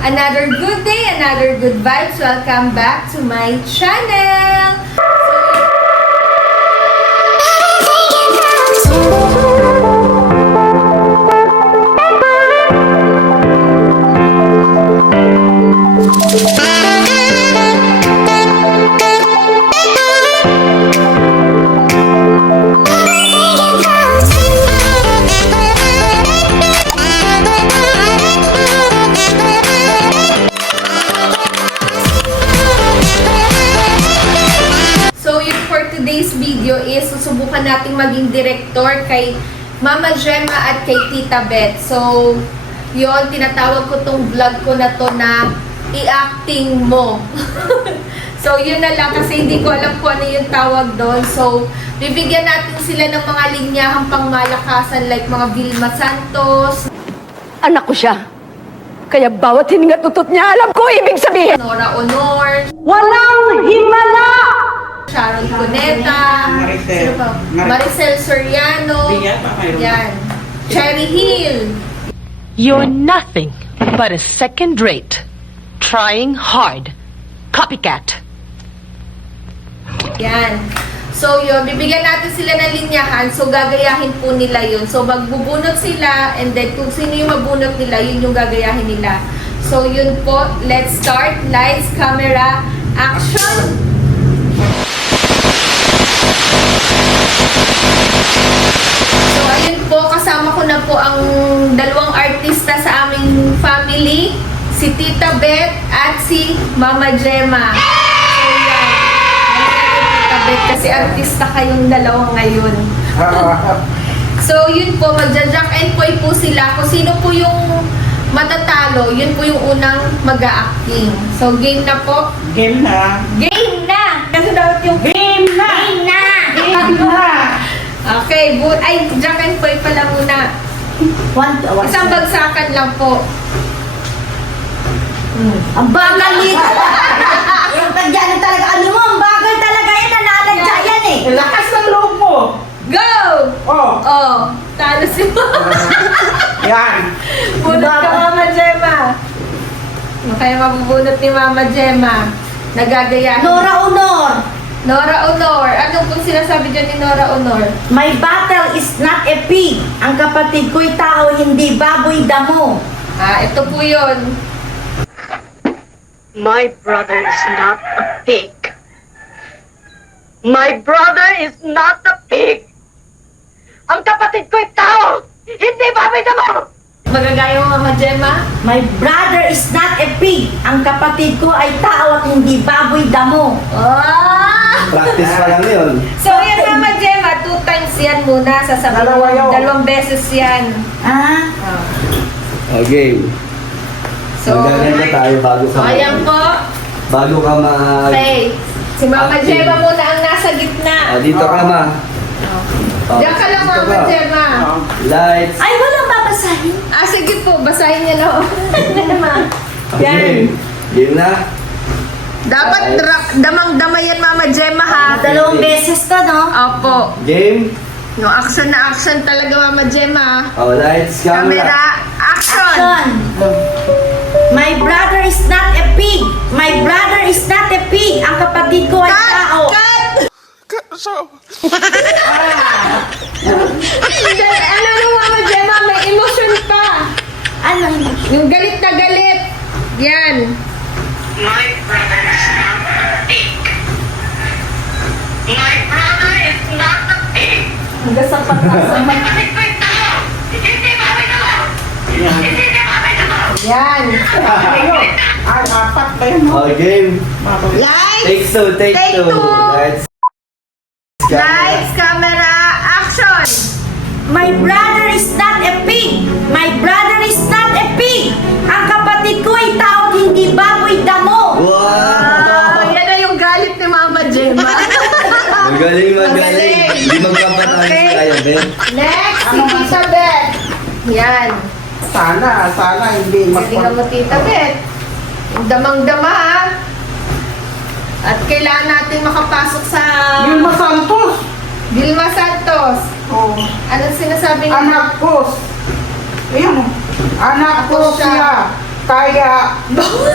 Another good day, another good vibes. Welcome back to my channel. Today's video is susubukan nating maging director kay Mama Gemma at kay Tita Beth. So, yon tinatawag ko tong vlog ko na to na i-acting mo. So, yun na lang kasi hindi ko alam kung ano yung tawag doon. So, bibigyan natin sila ng mga linyahang pangmalakasan like mga Vilma Santos. Anak ko siya. Kaya bawat hininga tutot niya, alam ko ibig sabihin. Nora Honor. Walang himala! Sharon Cuneta, Maricel. Maricel Soriano, yan. Cherry Hill. You're nothing but a second-rate, trying hard, copycat. Yan. So yun, bibigyan natin sila ng linyahan, so gagayahin po nila yun. So magbubunot sila, and then kung sino yung mabunot nila, yun yung gagayahin nila. So yun po, let's start. Lights, camera, action! So, ayun po, kasama ko na po ang dalawang artista sa aming family, si Tita Beth at si Mama Gemma. So, yan. Tita Beth, kasi artista kayong dalawa ngayon. So, yun po, magja-jack and poy po sila. Kung sino po yung matatalo, yun po yung unang mag-a-acting. So, game na po. Game na. Game na! Kasi dapat yung Game na! game na! Game na! Okay, ay, jack and poy pala muna. Isang bagsakan lang po. Ang bagal nito! Yung tagyan talaga, ano mo, ang bagal talaga yan, nananadya yan eh! Lakas ng loob mo! Go! Oh! Oh, talo si Mama. Yan! Bunot ka, Mama Gemma. Okay, mabubunot ni Mama Gemma. Nagagayahin. Nora Honor! Nora Honor. Ano pong sinasabi dyan ni Nora Honor? My battle is not a pig. Ang kapatid ko'y tao, hindi baboy damo. Ito po yun. My brother is not a pig. My brother is not a pig. Ang kapatid ko'y tao, hindi baboy damo. Magagaya mo, Mama Gemma? My brother is not a pig. Ang kapatid ko ay tao at hindi baboy damo. Practice pa lang yun. So, yan, Mama Gemma, 2 times yan muna. Sasabihin Dalawa yun. Dalawang beses yan. Ah? Okay. So, Magaganda tayo bago ka ayan po. Bago ka mag... Okay. Si Mama Acting. Gemma muna ang nasa gitna. Dito ka ma. Diyan ka lang, Dito Mama ka. Gemma. Lights. Ay, walang babasahin. Sige po, basahin niya na. Okay. Game na. Dapat damang-dama yan, Mama Gemma, ha? Dalawang beses to, no? Opo. Game. No, action na action talaga, Mama Gemma. Lights, Camera, camera. action! Action! My brother is not a pig. My brother is not a pig. Ang kapatid ko ay tao. Cut! Ano yung Mama Gemma? May emotion pa. Ano? Yung galit na galit. Yan. My brother is not a pig. My brother is not a pig. Hanggang sa pagkasama. Kapatid ko'y tao, hindi baboy damo. Yan! Hindi baboy damo. Yan. Ay, apat ba yun? Game. Lights! Take two, take Take two. two. Lights. Lights, camera, action! My brother is not a pig. My brother is not a pig. Ang kapatid ko ay tao, hindi baboy damo. Wow! Yan na yung galit ni Mama Gemma. Magaling, Magaling. magaling. Hindi magkapatalo Okay. tayo, Ben. Next, si Tita Beth. Yan. Sana hindi Galing mo, Tita Beth. Yung damang-dama, ha? At kailangan natin makapasok sa Vilma Santos! Vilma Santos. Oh. Anong sinasabi niya? Anak ko! Ayun, anak ko siya. kaya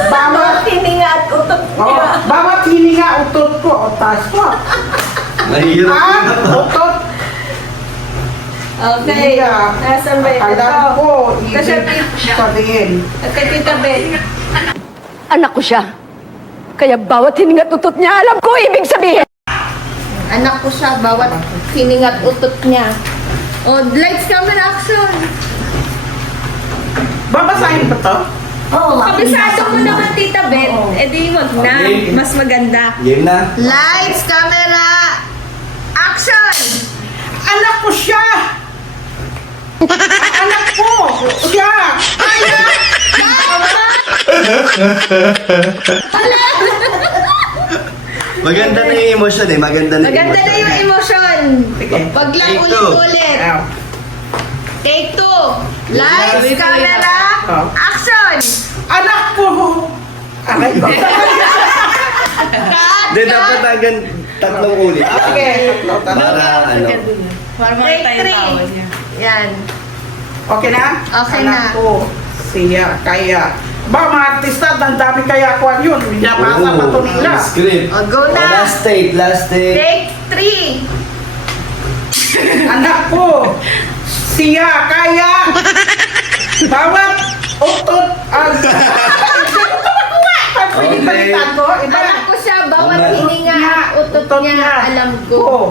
Bawat hininga at utot oh, niya. bawat hininga utot ko o taas ko. Mahirap. At utot Okay. hininga. Nasaan ba yun? Alam ko, Kasi ibig sabihin. Kay Tita Beth. Anak ko siya. Kaya bawat hininga at utot niya, alam ko ibig sabihin. Anak ko siya, bawat hiningat utot niya. Oh, lights, camera, action! Babasahin ba to? Oo, Kabisado mo naman, Tita Beth. Oo. Eh di, wag na. Okay. Mas maganda. Game na. Lights, camera, action! Anak ko siya! Anak ko! Siya! Maganda na yung emotion eh. Maganda na Maganda na yung emotion. Sige. Wag lang Take two. ulit-ulit. Aw. Take two. Lights, camera, Oh. action! Anak ko! Aray ko. Hindi, dapat agad tatlong ulit. Sige. Para ano. Take three. Yan. Okay na? Okay Anak na. ko. Siya, kaya. Ba, mga artista, ang dami kaya kuhan yun. Binabasa pa to nila. Script. Oh, go na. Last take, last take. Take three. Anak ko. Siya, kaya. Bawat utot ang... Pwede Okay. balitan ko? Iba. Anak ko siya, bawat Okay. hininga at utot niya, alam ko. Oo.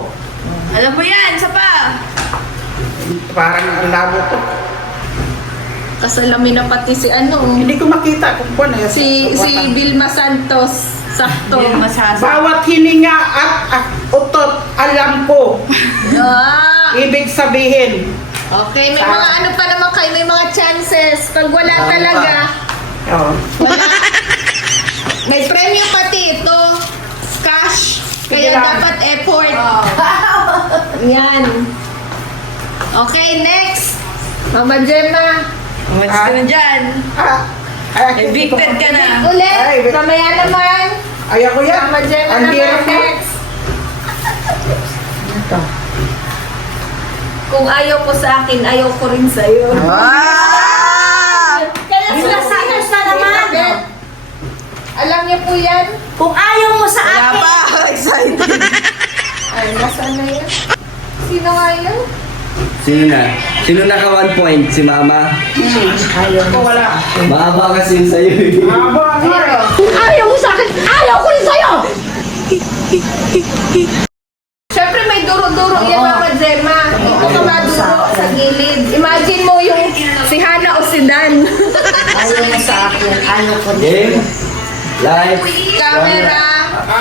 Alam mo yan, isa pa. Parang ang labo ko. Kasalamin na pati si ano, Hindi ko makita kung paano yan. si Vilma Santos. Sakto. Bawat hininga at utot, alam ko. Ah, Ibig sabihin. okay, may mga ano pa naman kayo, may mga chances. Pag wala Tama. talaga, Oh. wala. May premyo pati ito. Cash. Kaya Sige lang. dapat effort. Yan. Okay, next. Mama Gemma. Umalis ka na dyan. Evicted ka na. Ulit. Ay, Mamaya naman. Ayaw ko yan. Mama Gemma Ang hirap naman mo. next. Kung ayaw ko sa akin, ayaw ko rin sa'yo. Kaya sila Singers na naman. Alam niyo po yan? Kung ayaw mo sa akin. Ay, nasaan na yan? Sino nga yun? Sino na? Sino naka 1 point? Si Mama? Ako wala. Mahaba kasi yun sa'yo eh. Aba, nga eh. Ayaw mo sa akin, ayaw ko rin sa'yo. Siyempre may duro-duro yan, Mama Gemma. Ito ka maduro sa gilid. Imagine mo yung si Hana o si Dan. Ayaw mo sa akin. Ayaw ko rin. Game. Lights. Camera.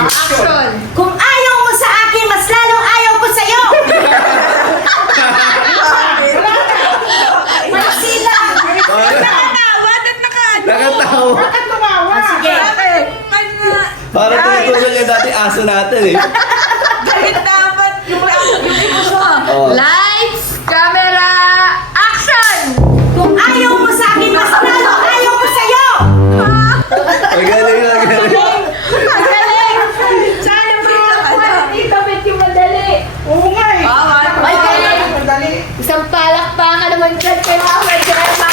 Action. Kung ayaw mo sa akin, mas lalong ayaw ko sa'yo. Magsila. Nakatawa. Bakit tumawa? Sige. Para tinutulog yung dati aso natin eh. Oh. Lights, camera, action! Kung ayaw mo sa akin, mas lalong ayaw ko sa'yo. Magaling lang galing. Magaling! Sana ba dito medyo madali. Oo nga eh. Ay, galing. Madali. Isang palakpakan naman dyan kay Mama Gemma.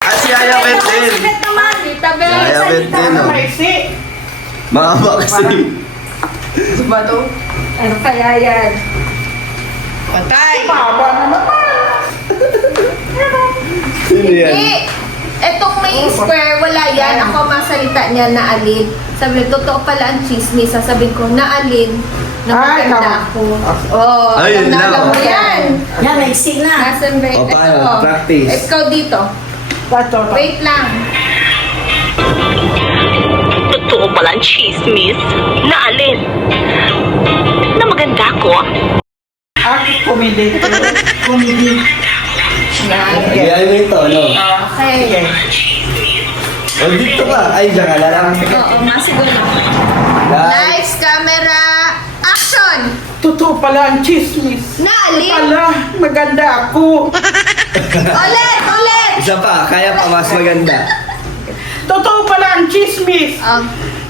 Ah, si Aya Bentin. Bakit naman? Tita Beth. Aya Bentin oh. Maiksi. Mahaba kasi. Ano kaya yan? Baba na naman. Sino yan? Hindi. Etong may square, wala yan. Ako masalita niya na alin. Sabi niya, totoo pala ang chismis. Sasabihin ko, na alin. Na Ay, maganda tama. ako. Oh, Ay, yun alam na lang. alam mo yan. Yan, maiksi na. Nasaan ba? O, paano? Practice. Ikaw dito. Ito. Wait lang. Totoo pala ang chismis na alin na maganda ko. Aki comedy. Comedy. Bigyan mo yung tono. Okay. Sige. O, dito ka. Ay, diyan ka na lang. Oo, masiguro. Lights. Lights, camera, action! Totoo pala ang chismis. Na alin? Pala, maganda ako. Ulit! Ulit! Isa pa, kaya pa mas maganda. Totoo pala ang chismis.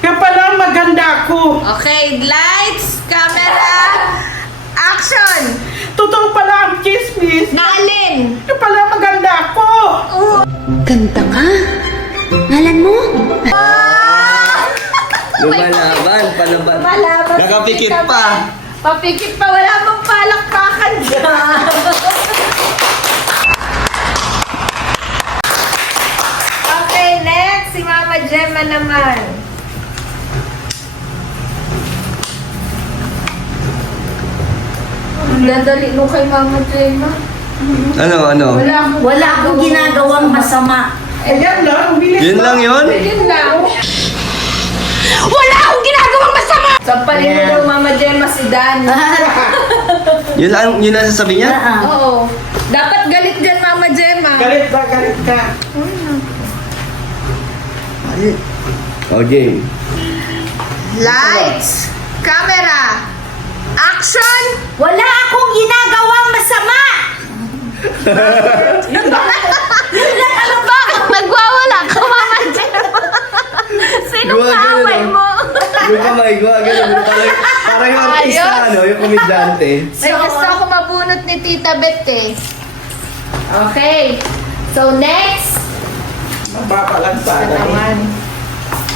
Kaya pala maganda ako. Okay, lights, camera, action! Totoo pala ang chismis. Na alin? Kaya pala maganda ako. Oh, Ganda ka. Ngalan mo? Lumalaban, palaban. Malaban. Nakapikit Tita pa. Bet. Papikit pa, wala pang palakpakan dyan. Okay, next, si Mama Gemma naman. Ang dadali nung kay Mama Gemma. Ano? Wala akong ginagawang masama. Ayan lang, bilis Yun lang yun? Yun lang. Wala akong ginagawang masama! Sampalin mo daw Mama Gemma si Dan. Yun lang sasabi niya? Oo. Dapat galit dyan Mama Gemma. Galit ka. Okay. Lights, camera, action! Wala akong ginagawang masama! Ano ba? Nagwawala ka, Mama Gemma. Sinong Gawa, kaaway ganun, mo? Yung kamay ko, ganun. Parang yung artista, Ayos. yung komedyante. May gusto ako mabunot ni Tita Bet eh. Okay. So next. Mapapalan sa Ito akin. naman.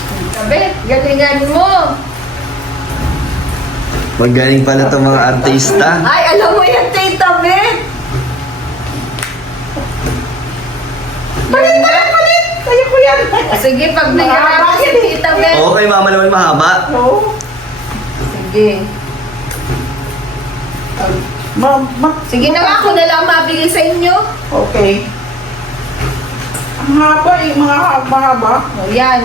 Tita Bet, galingan mo. Magaling pala itong mga artista. Ay, alam mo yan, Tita Bet. Palit! Kaya ko yan. Sige, pag nahirapan si Tita Bet. Okay, mama naman mahaba. No. Sige. Sige na nga, ako na lang mabigay sa inyo. Okay. Ang haba eh, mga haba-haba. O yan.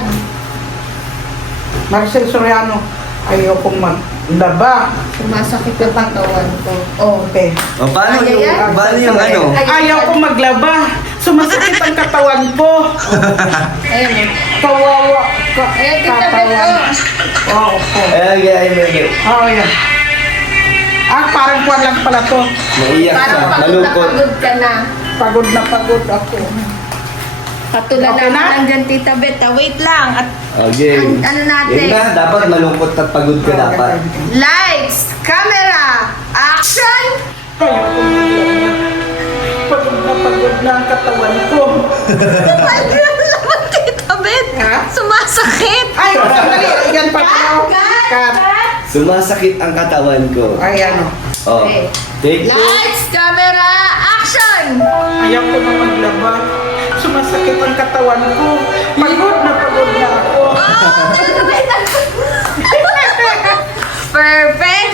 Marcel Soriano, ayokong maglaba. Sumasakit ang katawan ko. Oh. Okay. O, paano Ay, yung, ay, ay. paano yung ano? Ayaw kong maglaba. Sumasakit ang katawan ko. Ayan. Kawawa. Ayan, Tita Bet. Oh, okay. Ay. Oh, yan. Parang kuwan lang pala to. Maiyak Parang siya, pagod na malungkot. pagod ka na. Pagod na pagod ako. Katulad Okay na na? nandyan, Tita Bet. Wait lang. At Okay. ano natin? Yun na, dapat malungkot at pagod ka dapat. Lights, camera, action! Ayaw kong maglaba. Pagod na ang katawan ko. Ay, naman, Tita Bet. Ha? Sumasakit. Ay, sandali. Yan pa ako. Cut. Sumasakit ang katawan ko. Ay, ano. Oh. Okay. Take two. Lights, camera, action! Ayaw ko na maglaba. Sumasakit ang katawan ko. Pagod na ako. Perfect!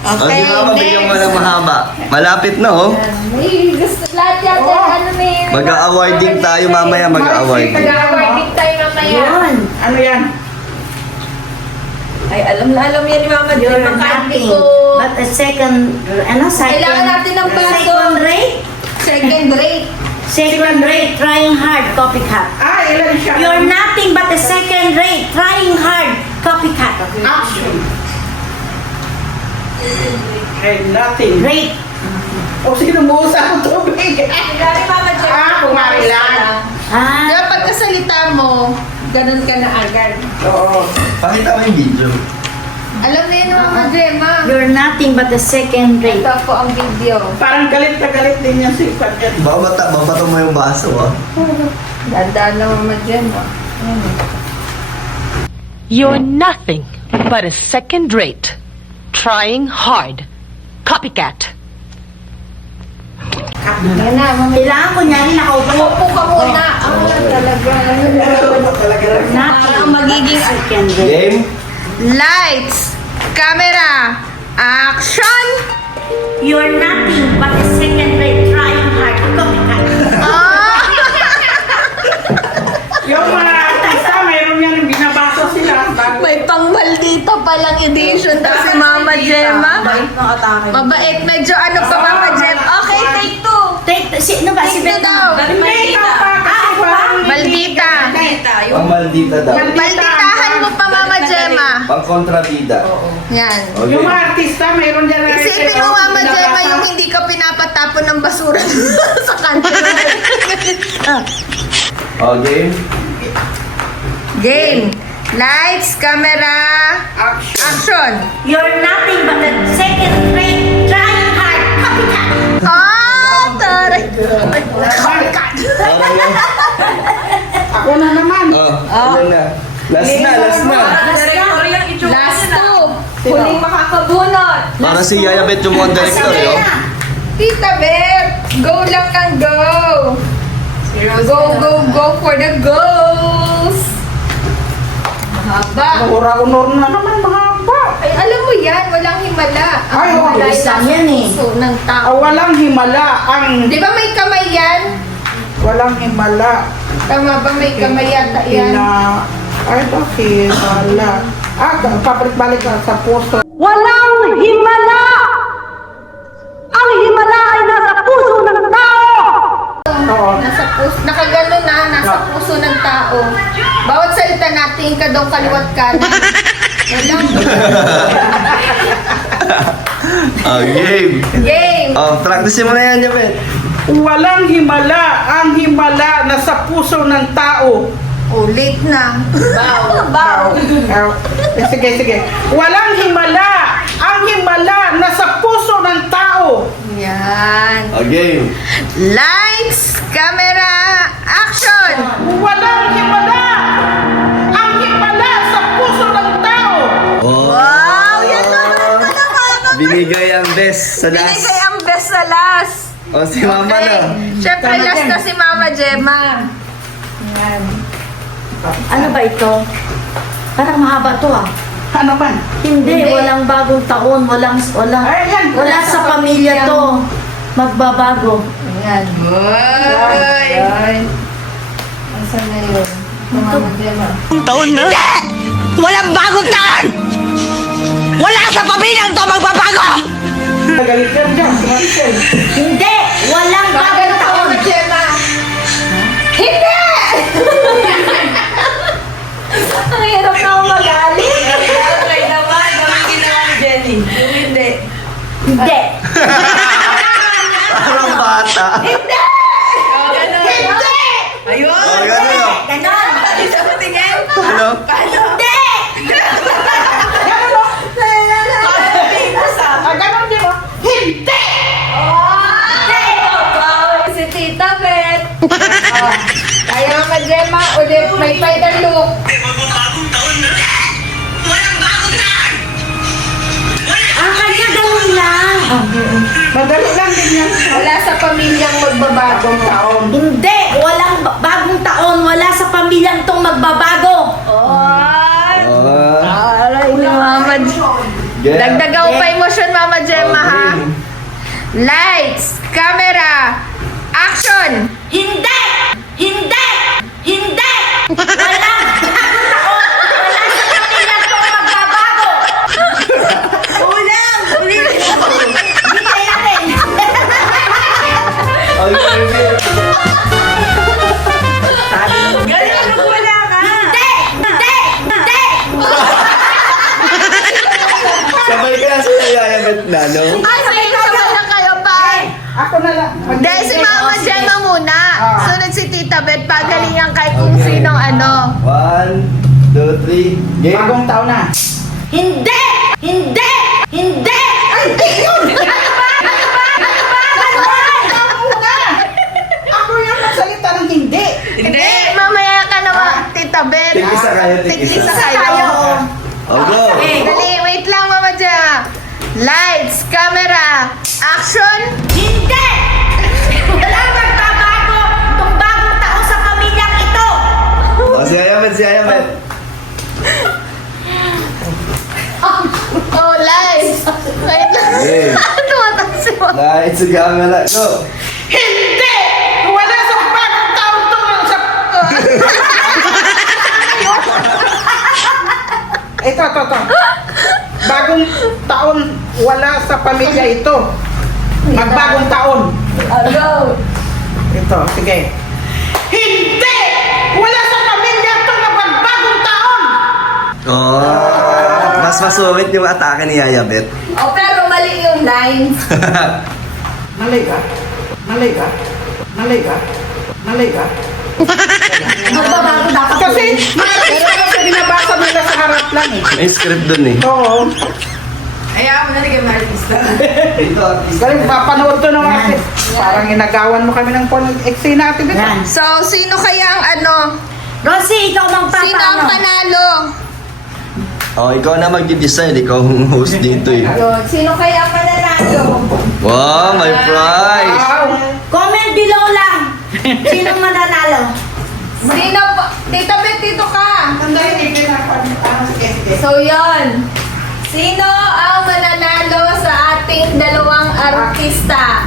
Okay, Okay, mabigyan mo next. ng mahaba. Malapit na oh. May gusto lahat yata ano may... Mag-a-awarding tayo mamaya, mag-a-awarding. Mag-a-awarding tayo mamaya. Yun. Ano yan? Ay, alam na alam yan ni Mama You're Gemma. nothing. Ko. But a second, Kailangan natin ng baso. Second rate? Second rate. Second rate, trying hard, copycat. Ilan siya? You're nothing but a second rate, trying hard, copycat. Action. Ay, nothing. Rate. O, sino mo sa tubig? Dari Mama Gemma. Kumari lang. Kaya Ah, pagkasalita mo, ganun ka na agad. Oo. Pakita mo yung video. Alam na yun Mama Gemma. you're nothing but a second rate. Ito po ang video. Parang galit na galit din yung sipag yan. Baka babato mo yung baso ah. Dandaan lang Mama Gemma. You're nothing but a second rate, trying hard, copycat. Yan na, Mama. Kailangan ko niyan, nakaupo. Upo ka muna. Talaga. Nothing Ang magiging second rate. Game? lights, camera, action! You're nothing but a second rate, trying hard, copycat. Ah! Yung mga artista, mayroon yan yung binabasa sila. May pang Maldita palang edition to si Mama Gemma. Mabait. Medyo ano pa Mama Gemma. Okay, take two. Sino ba? Si Take two Beth daw. Hindi, ikaw pa. Kasi parang Maldita. Pang maldita daw. Malditahan mo pa Mama Gemma. Pang kontrabida. Yan. Okay. yung mga artista, mayroon dyan na Isipin mo Mama Gemma yung hindi ka pinapatapon ng basura sa kanto. Oh, game? Game. Lights, camera, action. You're nothing but a second rate, trying hard, copycat. Ah, taray. Parang yung, Ako na naman. Ano na? Last na. Last two. Huling makakabunot. Para si Yaya Bet yung mga director, yo. Tita Beth, go lang kang go. Go for the goals. Mahaba. Ura-unor na naman, mahaba. Ay, alam mo yan, walang himala. Ang Ay, oo, himala ay bilis lang nasa yan eh. puso ng tao. Walang himala ang... Di ba may kamay yan? Walang himala. Tama ba may kamay yata yan? Ay, bakit? Wala. Pabalik-balik ka sa puso. Walang himala! Ang himala ay nasa puso ng tao! Oo. Nasa puso, nakagano na, nasa puso ng tao. Bawat salita natin, ka daw kaliwat kanan. Walang Game. game. Practice mo na yan, Yaya Bet. Walang himala. Ang himala nasa puso ng tao. Ulit na. Bow. Sige. Walang himala. Ang himala nasa puso ng tao. Yan. Game. Lights, camera, action! Walang himala. Ang himala sa puso ng tao. Wow! Yan naman pala mga Binigay ang best sa last. Binigay ang best sa last. Si Mama na. Siyempre, Tama last din. na si Mama Gemma. Yan. Ano ba ito? Parang mahaba to ah. Ano man? Hindi, walang bagong taon, walang Ay, yan. wala sa pamilya to. Magbabago. Ayan. Ay. Asan na yun? Mama Gemma. Taon na? Walang bagong taon! Wala sa pamilyang to magbabago! Nagalit ka dyan. Maricel. Hindi, walang Bagano bagong ka, taon. Mama Gemma? Hindi! Ang hirap na ako magalit. Hindi. Parang bata. Hindi! Ayun. Gano'n. Ganon. Ano? Hindi. Ganon din mo. Hindi! Si Tita Beth. Kaya Mama Gemma, ulit may final look. Ang kanya ganun lang. Madali lang din yan. Wala sa pamilyang magbabagong taon. Hindi, walang bagong taon, wala sa pamilyang tong magbabago. Aray na Mama Dagdagan mo pa emosyon, Mama Gemma, ha? Lights, camera, action! Hindi! Hindi! Hindi! Walang bagong taon, wala sa pamilyang tong magbabago. Ulang! Ulitin mo. Hindi kaya rin. Galing mo wala ka. Hindi! Hindi! Hindi! Sabay ka lang sa Yaya Bet na, no? Ay, sabay na kayo pa! Ako na lang. Hindi, si Mama Gemma muna. Sunod si Tita Beth, pagalingan kay kung sinong ano. 1, 2, 3, game. Bagong taon na. Hindi! Hindi! Hindi! Ay, yun! Ako yung nagsalita ng hindi. Hindi, mamaya ka na Tita Beth. Tig-isa kayo, tig-isa. Tig-isa kayo. Go. Dali, wait lang Mama Gemma. Lights, camera, action! Hindi! Walang magbabago itong bagong taon sa pamilyang ito! Si Yaya Bet. Oh, lights! Wait lang. Game. Tumatak si Mama. Lights, camera, go. Hindi! Wala sa bagong taon to. Sa... Ito. Bagong taon, wala sa pamilya ito. Magbagong taon. Go! Ito, sige. Hindi! Wala sa pamilya ito na magbagong taon. Mas masungit yung atake ni Yaya Bet. Oh, pero mali yung lines. Mali ka? Magbabago dapat Kasi, kasi binabasa nila sa harap lang eh. May script dun eh. Oo. Dito, artist. Galing, papanood to ng artist. Parang inagawan mo kami ng eksena natin dito. Yan. So, sino kaya ang ano? Rosie, ikaw mang Sino ang papano? panalo? Oh, ikaw na mag-decide. Ikaw ang host dito eh. Yun. Sino kaya ang mananalo? Wow, may prize! Comment below lang. Sino mananalo? Sino po? Tita Bet, dito ka. Sandali, hindi na ako. Sige. So, yun. Sino ang mananalo sa ating dalawang artista?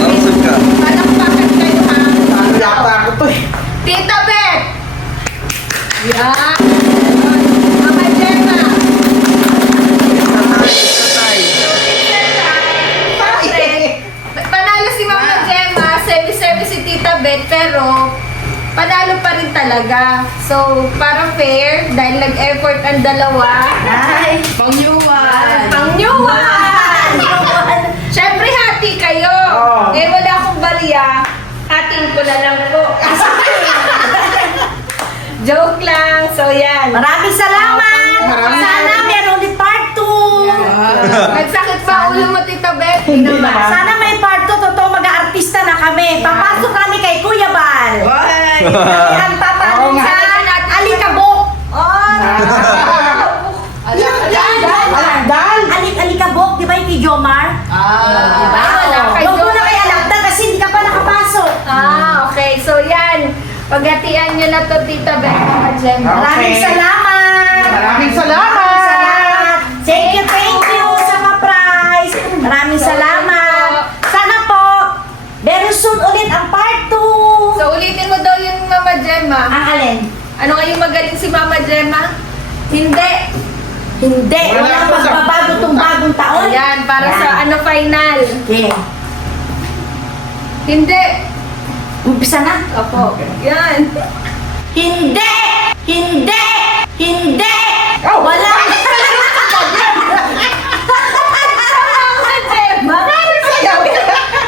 Answer ka. Palakpakan kayo, ha? Ano yata ako to eh. Tita Bet! Yan. Mama Gemma. Panalo si Mama Gemma, semi-semi si Tita Bet, pero panalo pa rin talaga. So, para fair, dahil nag-effort ang dalawa. Ay, Pang-nyuwan! Siyempre, hati kayo. Oo. Eh, wala akong bariya. Hating ko na lang po. Joke lang. So, yan. maraming salamat. Maraming Sana meron ulit part 2. Nagsakit pa ulo mo, Tita Beth? Hindi naman. Sana may part 2. Totoo, mag-aartista na kami. Papasok kami kay Kuya Bal. Ang Oo tatanong nga. sa Alikabok. Oh, Alandal! Alikabok, di ba yung kay Jomar? Diba? Huwag mo na kay Alakda kasi hindi ka pa nakapasok. Okay. So, yan. Paghatian nyo na to, Tita Beth, Mama Gemma. Maraming Okay. salamat. Maraming salamat. Salamat. Thank you sa pa-prize. Maraming salamat. Sana po, very soon ulit ang part 2. So, ulitin mo daw yung Mama Gemma. Ang alin? Ano nga yung magaling si Mama Gemma? Hindi. Hindi. Wala Wala po sa- magbabago tong bagong taon. Ayan, para Yan. sa ano final. Okay. Hindi. Umpisa na. Opo. Yan. Hindi! Hindi! Hindi! Oh! Wala! Mama Gemma.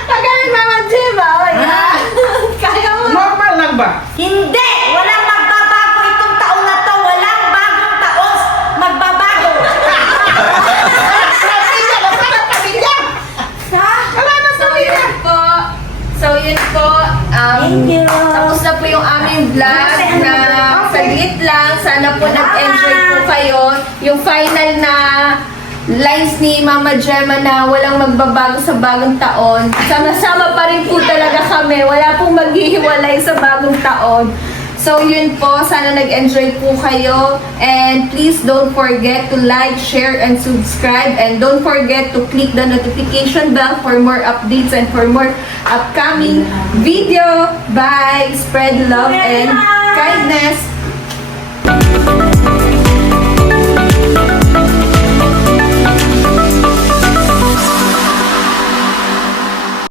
Tagalan Mama Gemma. O, yan. Kaya mo. Normal lang ba? Hindi! Walang magbabago itong taon na to. Walang bagong taon magbabago. Ha? So yun po. Thank you. Tapos na po yung aming vlog na saglit lang. Sana po nag-enjoy po kayo. Yung final na lines ni Mama Gemma na walang magbabago sa bagong taon. Sama-sama pa rin po talaga kami. Wala pong maghihiwalay sa bagong taon. So yun po, sana nag-enjoy po kayo. And please don't forget to like, share, and subscribe. And don't forget to click the notification bell for more updates and for more upcoming video. Bye! Spread love and kindness.